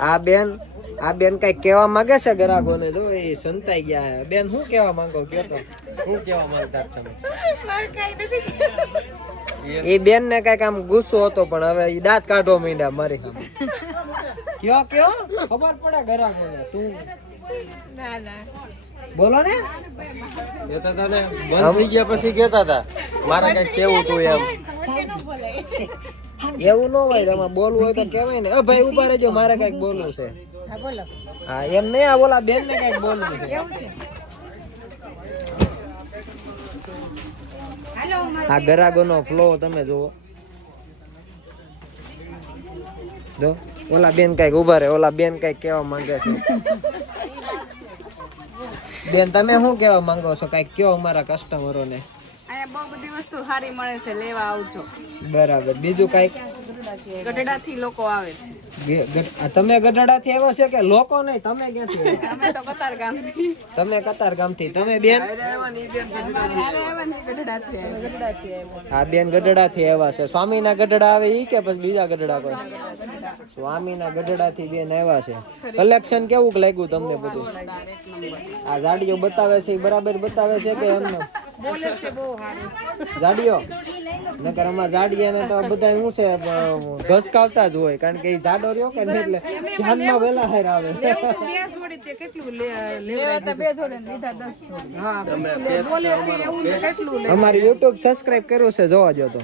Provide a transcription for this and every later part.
આ બેન કઈ કેવા માંગે છે ગ્રાહકોને? જો એ સંતાઈ ગયા. બેન શું કેવા માંગો? કયો તો શું કેવા માંગતા તમે? એ બેન ને કઈક આમ ગુસ્સો હતો પણ હવે એ દાંત કાઢવા માંડ્યા મારી સામે. કયો ખબર પડે ગ્રાહકોને શું? બોલો ને. કેતા હતા ને બંધ થઈ ગયા પછી કેતા હતા મારે કઈક કેવું હતું એમ. એવું ન હોય, તમારે બોલવું હોય તો કેવાય ને. ભાઈ ઉભા રહેજો, મારે કઈક બોલવું છે. હા એમ નહીં, આ બોલા બેન ને કઈક બોલવું છે. આ ગરાગો નો ફ્લો તમે જુઓ. જો ઓલા બેન કઈક ઉભા રહે, ઓલા બેન કઈક કેવા માંગે છે. બેન તમે શું કેવા માંગો છો? કઈક કયો અમારા કસ્ટમરો ને. અહીંયા બહુ બધી વસ્તુ સારી મળે છે, લેવા આવજો. બરાબર. બીજું કઈક? ગઢડા થી લોકો આવે છે. તમે ગઢડા થી આવ્યો છે કે લોકો નહીં? તમે ક્યાંથી? અમે તો કતારગામ થી. તમે કતારગામ થી. તમે બેન? હા બેન ગઢડા થી આવ્યા છે. સ્વામી ના ગઢડા આવે ઈ કે પછી બીજા ગઢડા કોઈ? સ્વામી ના ગઢડા થી બેન આવ્યા છે. કલેક્શન કેવું લાગ્યું તમને બધું? આ જાડીઓ બતાવે છે બરાબર બતાવે છે કે એમને બોલે છે બહુ સારું જાડીઓ? નકર અમાર જાડીયાને તો બધા શું છે ઘસકાવતા જ હોય, કારણ કે એ જાડો રહ્યો કે એટલે ધ્યાનમાં વેલા હાર આવે. બે જોડી તે કેટલું લેવડાય? બે જોડી લીધા 10 જોડી. હા બોલે છે એવું ને કેટલું લે. અમારી YouTube સબસ્ક્રાઇબ કર્યું છે, જોવા જો તો.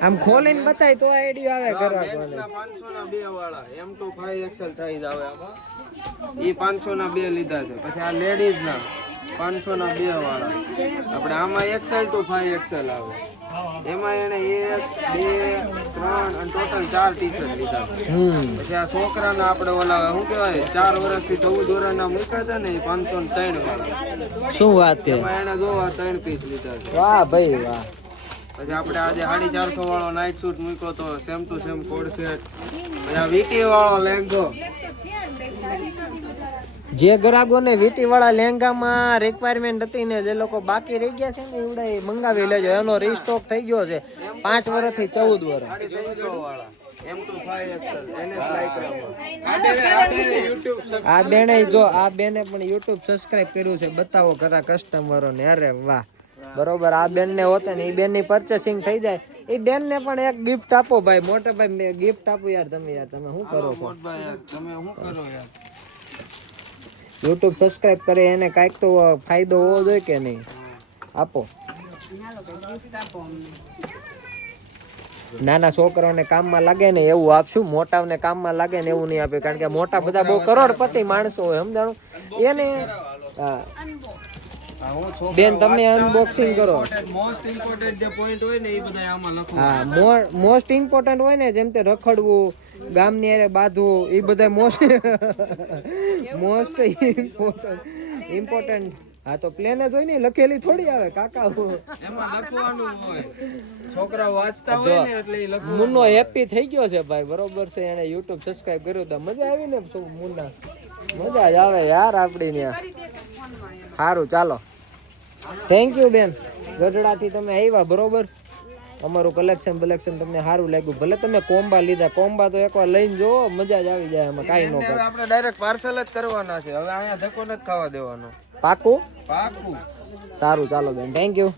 આમ ખોલીને બતાય તો આઈડિયો આવે કરવા કોને. 500 ના 2 વાળા M2 5XL સાઈઝ આવે આમાં. ઈ 500 ના 2 લીધા છે. પછી આ લેડીઝ ના 500 ના 2 વાળા. આપણે આમાં XL to 5XL આવે. એમાં એને 1 2 3 અને ટોટલ 4 ટી-શર્ટ લીધા છે. પછી આ છોકરાના આપણે ઓલા શું કહેવાય 4 વર્ષથી 14 વર્ષના મૂક્યા છે ને એ 503 વાળા. શું વાત છે? એમાં એને જોવા 3 પીસ લીધા છે. વાહ ભાઈ વાહ. પછી આપણે આજે 450 વાળો નાઇટ સૂટ મૂક્યો તો, same to same code set. પછી આ વીટી વાળો લેંગો. જે ગ્રાહકોને વીટી વાળા લેંગામાં રિક્વાયરમેન્ટ હતી ને, જે લોકો બાકી રહી ગયા છે ને એવડે મંગાવી લેજો. એનો રીસ્ટોક થઈ ગયો છે 5 વર્ષથી 14 વર્ષ. 350 વાળા M2 5XL એને આ બેને જો આ બેને પણ YouTube સબસ્ક્રાઇબ કર્યું છે, બતાવો ખરા કસ્ટમરો ને. અરે વાહ બરોબર. આ બેન ને હોતે ને એ બેન ની પરચેસિંગ થઈ જાય, એ બેન ને પણ એક ગિફ્ટ આપો ભાઈ. મોટા ભાઈ ગિફ્ટ આપો યાર. તમે શું કરો છો? તમે શું કરો યાર? YouTube સબસ્ક્રાઇબ કરે એને કાંઈક તો ફાયદો હોવો જોઈએ કે નહીં? આપો. નાના છોકરાઓને કામમાં લાગે ને એવું આપશું, મોટાઓને કામમાં લાગે ને એવું નહીં આપે. કારણ કે મોટા બધા બહુ કરોડપતિ માણસો હોય, સમજાણું એને. બેન તમે અનબોક્સિંગ કરો. મોસ્ટ ઇમ્પોર્ટન્ટ જે પોઈન્ટ હોય ને એ બધા આમાં લખો. હા મોસ્ટ ઇમ્પોર્ટન્ટ હોય ને, જેમ તે રખડવું, ગામની અરે બાંધવું, એ બધા મોસ્ટ ઇમ્પોર્ટન્ટ. હા તો પ્લેન જ હોય ને, લખેલી થોડી આવે કાકા. એમાં લખવાનું હોય, છોકરા વાંચતા હોય ને એટલે એ લખવાનું. મુન્નો હેપી થઈ ગયો છે ભાઈ, બરોબર છે. એને YouTube સબસ્ક્રાઇબ કર્યું તો મજા આવી ને મુન્ના? મજા જ આવે યાર આપડી ત્યાં. સારું ચાલો, થેન્ક યુ બેન. ગઢડાથી તમે આવ્યા બરોબર. અમારું કલેક્શન તમને સારું લાગ્યું. ભલે તમે કોમ્બા લીધા, કોમ્બા તો એકવાર લઈને જોવો, મજા જ આવી જાય. એમાં કાંઈ ન કરે. આપણે ડાયરેક્ટ પાર્સલ જ કરવાના છે હવે. અહીંયા ધક્કો નથી ખાવા દેવાનો. પાકું? પાકું. સારું ચાલો બેન, થેન્ક યુ.